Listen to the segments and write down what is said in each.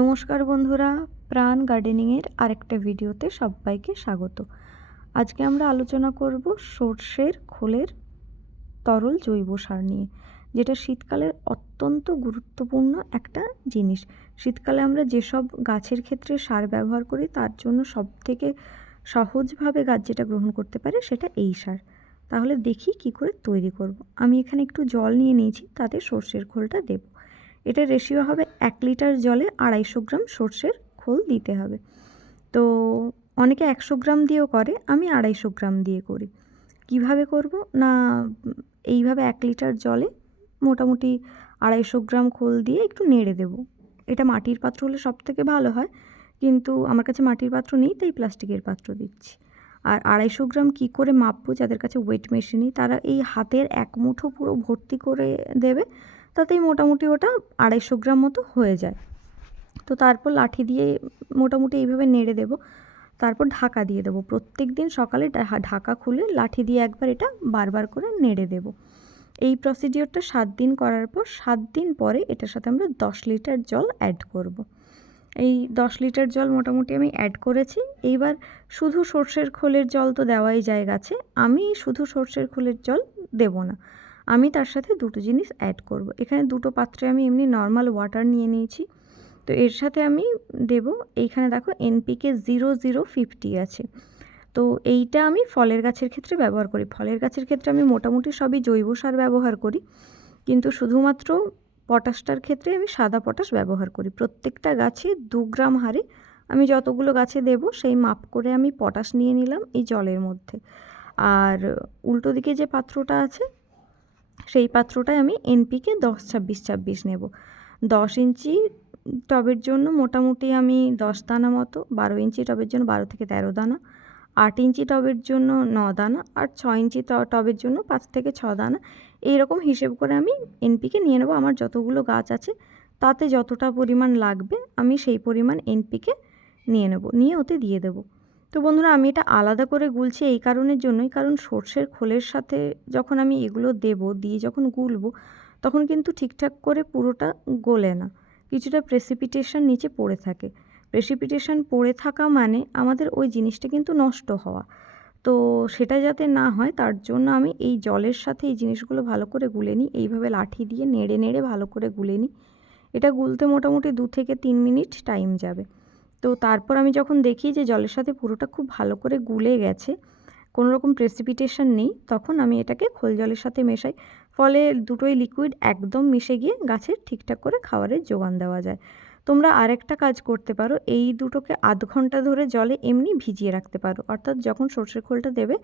নমস্কার বন্ধুরা, প্রাণ গার্ডেনিংয়ের আরেকটা ভিডিওতে সবাইকে স্বাগত। আজকে আমরা আলোচনা করব সর্ষের খোলের তরল জৈব সার নিয়ে, যেটা শীতকালের অত্যন্ত গুরুত্বপূর্ণ একটা জিনিস। শীতকালে আমরা যেসব গাছের ক্ষেত্রে সার ব্যবহার করি তার জন্য সবথেকে সহজভাবে গাছ যেটা গ্রহণ করতে পারে সেটা এই সার। তাহলে দেখি কি করে তৈরি করব। আমি এখানে একটু জল নিয়ে নিয়েছি, তাতে সর্ষের খোলটা দেব। এটার রেশিও হবে 1 লিটার জলে 250 গ্রাম সর্ষের খোল দিতে হবে। তো অনেকে 100 গ্রাম দিয়েও করে, আমি 250 গ্রাম দিয়ে করি। কিভাবে করব না, এইভাবে 1 লিটার জলে মোটামুটি 250 গ্রাম খোল দিয়ে একটু নেড়ে দেব। এটা মাটির পাত্র হলে সবথেকে ভালো হয়, কিন্তু আমার কাছে মাটির পাত্র নেই, তাই প্লাস্টিকের পাত্র দিচ্ছি। আর 250 গ্রাম কী করে মাপবো, যাদের কাছে ওয়েট মেশিন নেই তারা এই হাতের এক মুঠো পুরো ভর্তি করে দেবে, তাতেই মোটামুটি ওটা 250 গ্রাম মতো হয়ে যায়। তো তারপর লাঠি দিয়ে মোটামুটি এইভাবে নেড়ে দেব, তারপর ঢাকা দিয়ে দেবো। প্রত্যেক দিন সকালে ঢাকা খুলে লাঠি দিয়ে একবার এটা বারবার করে নেড়ে দেব। এই প্রসিডিওরটা 7 দিন করার পর 7 দিন পরে এটার সাথে আমরা 10 লিটার জল অ্যাড করব। এই 10 লিটার জল মোটামুটি আমি অ্যাড করেছি। এইবার শুধু সর্ষের খোলের জল তো দেওয়াই যায় গাছে, আমি শুধু সর্ষের খোলের জল দেব না, আমি তার সাথে দুটো জিনিস অ্যাড করব। এখানে দুটো পাত্রে আমি এমনি নর্মাল ওয়াটার নিয়ে নিয়েছি। তো এর সাথে আমি দেব, এইখানে দেখো NPK 0050 আছে। তো এইটা আমি ফলের গাছের ক্ষেত্রে ব্যবহার করি। ফলের গাছের ক্ষেত্রে আমি মোটামুটি সবই জৈব সার ব্যবহার করি, কিন্তু শুধুমাত্র পটাশটার ক্ষেত্রে আমি সাদা পটাশ ব্যবহার করি। প্রত্যেকটা গাছে 2 গ্রাম হারে আমি যতগুলো গাছে দেব সেই মাপ করে আমি পটাশ নিয়ে নিলাম এই জলের মধ্যে। আর উল্টো দিকে যে পাত্রটা আছে সেই পাত্রটায় আমি NPK 10-26-26 নেব। 10 ইঞ্চি টবের জন্য মোটামুটি আমি 10 দানা মতো, 12 ইঞ্চি টবের জন্য 12 থেকে 13 দানা, 8 ইঞ্চি টবের জন্য 9 দানা, আর 6 ইঞ্চি টবের জন্য 5 থেকে 6 দানা, এইরকম হিসেব করে আমি NPK নিয়ে নেব। আমার যতগুলো গাছ আছে তাতে যতটা পরিমাণ লাগবে আমি সেই পরিমাণ NPK নিয়ে নেব, নিয়ে ওতে দিয়ে দেব। তো বন্ধুরা, আমি এটা আলাদা করে গুলছি এই কারণের জন্যই, কারণ সর্ষের খোলের সাথে যখন আমি এগুলো দিয়ে যখন গুলবো তখন কিন্তু ঠিকঠাক করে পুরোটা গলে না, কিছুটা প্রেসিপিটেশন নিচে পড়ে থাকে। প্রেসিপিটেশন পড়ে থাকা মানে আমাদের ওই জিনিসটা কিন্তু নষ্ট হওয়া। তো সেটা যাতে না হয় তার জন্য আমি এই জলের সাথে এই জিনিসগুলো ভালো করে গুলে নিই, এইভাবে লাঠি দিয়ে নেড়ে নেড়ে ভালো করে গুলে নিই। এটা গুলতে মোটামুটি 2 থেকে 3 মিনিট টাইম যাবে। তো তারপর আমি যখন দেখি যে জলের সাথে পুরোটা খুব ভালো করে গুলে গেছে, কোনো রকম প্রেসিপিটেশন নেই, তখন আমি এটাকে খোল জলের সাথে মেশাই। ফলে দুটোই লিকুইড একদম মিশে গিয়ে গাছের ঠিকঠাক করে খাবারের জোগান দেওয়া যায়। তোমরা আরেকটা কাজ করতে পারো, এই দুটোকে আধ ঘন্টা ধরে জলে এমনি ভিজিয়ে রাখতে পারো, অর্থাৎ যখন সর্ষের খোলটা দেবে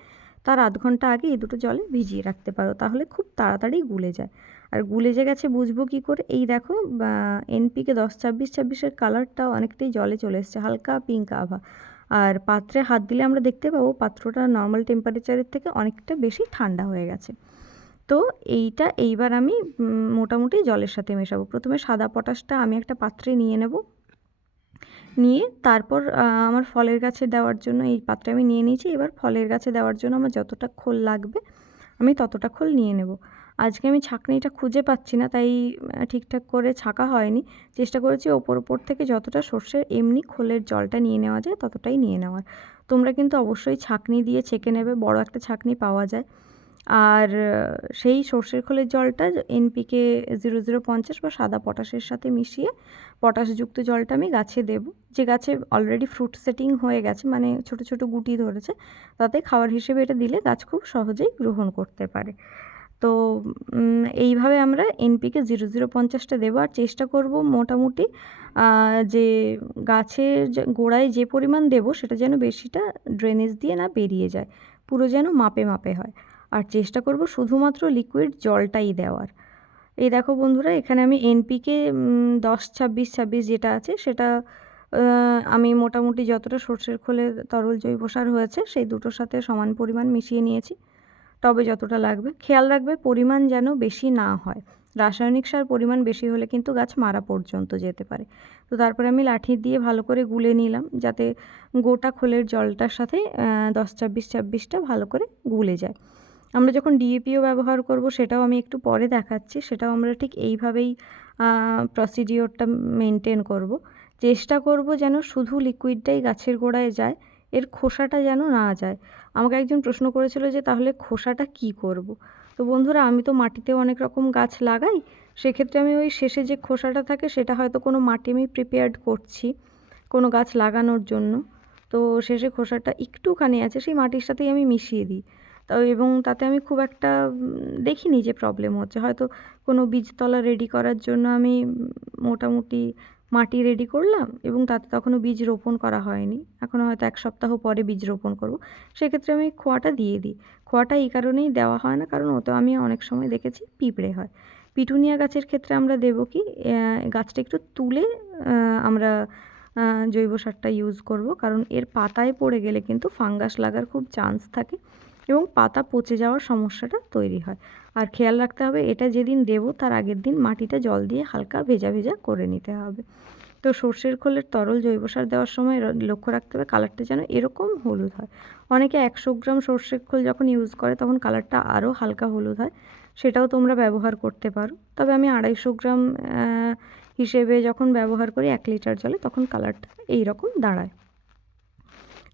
তার আধ ঘন্টা আগে এই দুটো জলে ভিজিয়ে রাখতে পারো, তাহলে খুব তাড়াতাড়ি গুলে যায়। আর গুলে যে গেছে বুঝবো কী করে, এই দেখো NPK 10-26-26-এর কালারটাও অনেকটাই জলে চলে এসছে, হালকা পিঙ্ক আভা। আর পাত্রে হাত দিলে আমরা দেখতে পাবো পাত্রটা নর্মাল টেম্পারেচারের থেকে অনেকটা বেশি ঠান্ডা হয়ে গেছে। তো এইবার আমি মোটামুটি জলের সাথে মেশাবো। প্রথমে সাদা পটাশটা আমি একটা পাত্রে নিয়ে নেব, নিয়ে তারপর আমার ফলের গাছে দেওয়ার জন্য এই পাত্রে আমি নিয়ে নিয়েছি। এবার ফলের গাছে দেওয়ার জন্য আমার যতটা খোল লাগবে আমি ততটা খোল নিয়ে নেব। আজকে আমি ছাঁকনিটা খুঁজে পাচ্ছি না, তাই ঠিকঠাক করে ছাঁকা হয়নি। চেষ্টা করেছি ওপর থেকে যতটা সর্ষের এমনি খোলের জলটা নিয়ে নেওয়া যায় ততটাই নিয়ে নেওয়ার। তোমরা কিন্তু অবশ্যই ছাঁকনি দিয়ে ছেঁকে নেবে, বড় একটা ছাঁকনি পাওয়া যায়। আর সেই সর্ষের খোলের জলটা NPK 0050 বা সাদা পটাশের সাথে মিশিয়ে পটাশযুক্ত জলটা আমি গাছে দেব। যে গাছে অলরেডি ফ্রুট সেটিং হয়ে গেছে, মানে ছোট ছোট গুটি ধরেছে, তাতে খাবার হিসেবে এটা দিলে গাছ খুব সহজেই গ্রহণ করতে পারে। তো এইভাবে আমরা NPK 0050টা দেবো, আর চেষ্টা করব মোটামুটি যে গাছের গোড়ায় যে পরিমাণ দেবো সেটা যেন বেশিটা ড্রেনেজ দিয়ে না বেরিয়ে যায়, পুরো যেন মাপে মাপে হয়। আর চেষ্টা করব শুধুমাত্র লিকুইড জলটাই দেওয়ার। এই দেখো বন্ধুরা, এখানে আমি NPK 10-26-26 যেটা আছে সেটা আমি মোটামুটি যতটা সর্ষের খোলে তরল জৈব সার হয়েছে সেই দুটোর সাথে সমান পরিমাণ মিশিয়ে নিয়েছি। টবে যতটা লাগবে খেয়াল রাখবে পরিমাণ যেন বেশি না হয়, রাসায়নিক সার পরিমাণ বেশি হলে কিন্তু গাছ মারা পর্যন্ত যেতে পারে। তো তারপরে আমি লাঠি দিয়ে ভালো করে গুলে নিলাম, যাতে গোটা খোলের জলটার সাথে 10-26-26টা ভালো করে গুলে যায়। আমরা যখন ডিএপিও ব্যবহার করব সেটাও আমি একটু পরে দেখাচ্ছি, সেটাও আমরা ঠিক এইভাবেই প্রসিডিওরটা মেনটেন করব। চেষ্টা করব যেন শুধু লিকুইডটাই গাছের গোড়ায় যায়, এর খোসাটা যেন না যায়। আমাকে একজন প্রশ্ন করেছিল যে তাহলে খোসাটা কি করব। তো বন্ধুরা, আমি তো মাটিতেও অনেক রকম গাছ লাগাই, সেক্ষেত্রে আমি ওই শেষে যে খোসাটা থাকে সেটা হয়তো কোনো মাটি আমি প্রিপেয়ার্ড করছি কোনো গাছ লাগানোর জন্য, তো শেষে খোসাটা একটুখানি আছে সেই মাটির সাথেই আমি মিশিয়ে দিই। তো এবং তাতে আমি খুব একটা দেখিনি যে প্রবলেম হচ্ছে। হয়তো কোনো বীজতলা রেডি করার জন্য আমি মোটামুটি মাটি রেডি করলাম এবং তাতে তখনও বীজ রোপণ করা হয়নি, এখনও হয়তো 1 সপ্তাহ পরে বীজ রোপণ করব, সেক্ষেত্রে আমি খোয়াটা দিয়ে দিই। খোয়াটা এই কারণেই দেওয়া হয় না, কারণ ওতে আমি অনেক সময় দেখেছি পিঁপড়ে হয়। পিটুনিয়া গাছের ক্ষেত্রে আমরা দেবো কি, গাছটা একটু তুলে আমরা জৈব সারটা ইউজ করব, কারণ এর পাতায় পড়ে গেলে কিন্তু ফাঙ্গাস লাগার খুব চান্স থাকে এবং পাতা পচে যাওয়ার সমস্যাটা তৈরি হয়। আর খেয়াল রাখতে হবে এটা যেদিন দেবো তার আগের দিন মাটিটা জল দিয়ে হালকা ভেজা ভেজা করে নিতে হবে। তো সর্ষের খোলের তরল জৈব সার দেওয়ার সময় লক্ষ্য রাখতে হবে কালারটা যেন এরকম হলুদ হয়। অনেকে 100 গ্রাম সর্ষের খোল যখন ইউজ করে তখন কালারটা আরও হালকা হলুদ হয়, সেটাও তোমরা ব্যবহার করতে পারো। তবে আমি 250 গ্রাম হিসেবে যখন ব্যবহার করি 1 লিটার জলে, তখন কালারটা এই রকম দাঁড়ায়।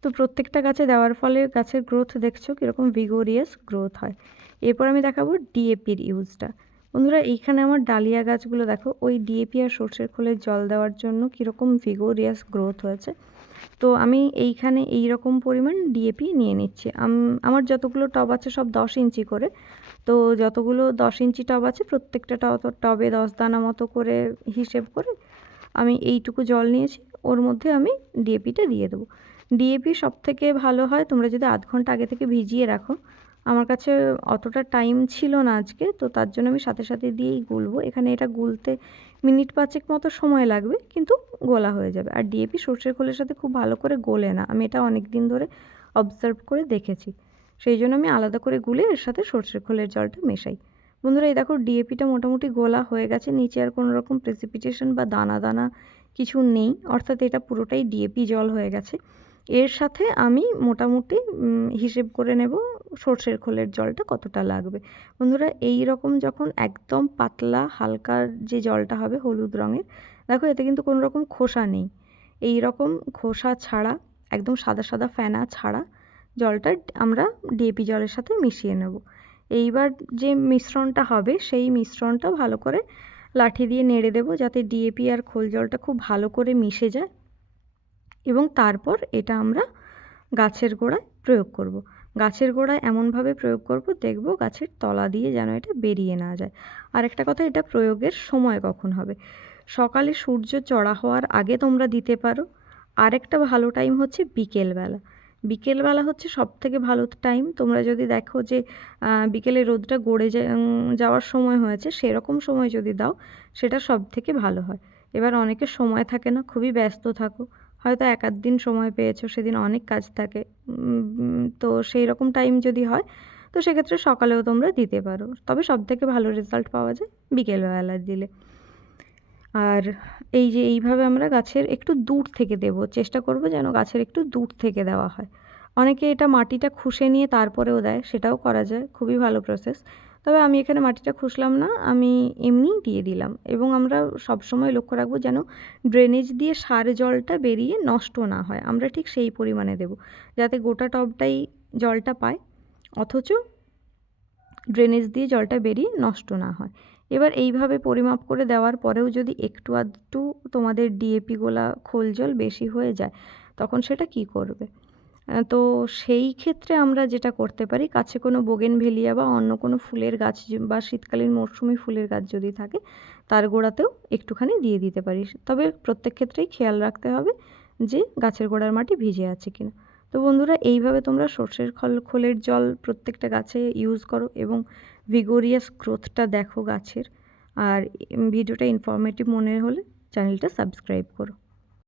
তো প্রত্যেকটা গাছে দেওয়ার ফলে গাছের গ্রোথ দেখছো কীরকম ভিগোরিয়াস গ্রোথ হয়। এরপর আমি দেখাবো ডিএপির ইউজটা। বন্ধুরা, এইখানে আমার ডালিয়া গাছগুলো দেখো ওই ডিএপি আর সর্ষের খোলের জল দেওয়ার জন্য কীরকম ভিগোরিয়াস গ্রোথ হয়েছে। তো আমি এইখানে এই রকম পরিমাণ ডিএপি নিয়ে নিচ্ছি। আমার যতগুলো টব আছে সব 10 ইঞ্চি করে, তো যতগুলো 10 ইঞ্চি টব আছে প্রত্যেকটা টবে 10 দানা মতো করে হিসেব করে আমি এইটুকু জল নিয়েছি, ওর মধ্যে আমি ডিএপিটা দিয়ে দেবো। ডিএপি সবথেকে ভালো হয় তোমরা যদি আধ ঘন্টা আগে থেকে ভিজিয়ে রাখো। আমার কাছে অতটা টাইম ছিল না আজকে, তো তার জন্য আমি সাথে সাথে দিয়েই গুলবো। এখানে এটা গুলতে মিনিট 5 মতো সময় লাগবে, কিন্তু গোলা হয়ে যাবে। আর ডিএপি সর্ষের খোলের সাথে খুব ভালো করে গোলে না, আমি এটা অনেক দিন ধরে অবজার্ভ করে দেখেছি, সেই জন্য আমি আলাদা করে গুলে এর সাথে সর্ষের খোলের জলটা মেশাই। বন্ধুরা, এই দেখো ডিএপিটা মোটামুটি গোলা হয়ে গেছে, নিচে আর কোনো রকম প্রেসিপিটেশন বা দানা দানা কিছু নেই, অর্থাৎ এটা পুরোটাই ডিএপি জল হয়ে গেছে। এর সাথে আমি মোটামুটি হিসেব করে নেব সর্ষের খোলের জলটা কতটা লাগবে। বন্ধুরা, এই রকম যখন একদম পাতলা হালকা যে জলটা হবে হলুদ রঙের, দেখো এতে কিন্তু কোনো রকম খোসা নেই, এই রকম খোসা ছাড়া একদম সাদা সাদা ফেনা ছাড়া জলটা আমরা ডিএপি জলের সাথে মিশিয়ে নেব। এইবার যে মিশ্রণটা হবে সেই মিশ্রণটা ভালো করে লাঠি দিয়ে নেড়ে দেবো, যাতে ডিএপি আর খোল জলটা খুব ভালো করে মিশে যায়, এবং তারপর এটা আমরা গাছের গোড়ায় প্রয়োগ করব। গাছের গোড়ায় এমনভাবে প্রয়োগ করব দেখব গাছের তলা দিয়ে যেন এটা বেরিয়ে না যায়। আর একটা কথা, এটা প্রয়োগের সময় কখন হবে, সকালে সূর্য চড়া হওয়ার আগে তোমরা দিতে পারো। আরেকটা ভালো টাইম হচ্ছে বিকেলবেলা। বিকেলবেলা হচ্ছে সবথেকে ভালো টাইম। তোমরা যদি দেখো যে বিকেলে রোদটা গড়ে যাওয়ার সময় হয়েছে, সেরকম সময় যদি দাও সেটা সবথেকে ভালো হয়। এবার অনেকের সময় থাকে না, খুবই ব্যস্ত থাকো, হয়তো 1-8 দিন সময় পেয়েছো, সেদিন অনেক কাজ থাকে, তো সেই রকম টাইম যদি হয় তো সেক্ষেত্রে সকালেও তোমরা দিতে পারো, তবে সবথেকে ভালো রেজাল্ট পাওয়া যায় বিকেলবেলা দিলে। আর এই যে এইভাবে আমরা গাছের একটু দূর থেকে দেব, চেষ্টা করব যেন গাছের একটু দূর থেকে দেওয়া হয়। অনেকে এটা মাটিটা খুশে নিয়ে তারপরেও দেয়, সেটাও করা যায়, খুবই ভালো প্রসেস। তবে আমি এখানে মাটিটা খুসলাম না, আমি এমনিই দিয়ে দিলাম। এবং আমরা সবসময় লক্ষ্য রাখবো যেন ড্রেনেজ দিয়ে সার জলটা বেরিয়ে নষ্ট না হয়, আমরা ঠিক সেই পরিমাণে দেব যাতে গোটা টবটাই জলটা পায়, অথচ ড্রেনেজ দিয়ে জলটা বেরিয়ে নষ্ট না হয়। এবার এইভাবে পরিমাপ করে দেওয়ার পরেও যদি একটু আধটু তোমাদের ডিএপি গোলা খোল জল বেশি হয়ে যায়, তখন সেটা কি করবে? তো সেই ক্ষেত্রে আমরা যেটা করতে পারি, কাছে কোনো বোগেনভেলিয়া বা অন্য কোনো ফুলের গাছ বা শীতকালীন মরশুমি ফুলের গাছ যদি থাকে তার গোড়াতেও একটুখানি দিয়ে দিতে পারি। তবে প্রত্যেক ক্ষেত্রেই খেয়াল রাখতে হবে যে গাছের গোড়ার মাটি ভিজে আছে কিনা। তো বন্ধুরা, এইভাবে তোমরা সর্ষের খোলের জল প্রত্যেকটা গাছে ইউজ করো এবং ভিগোরিয়াস গ্রোথটা দেখো গাছের। আর ভিডিওটা ইনফরমেটিভ মনে হলে চ্যানেলটা সাবস্ক্রাইব করো।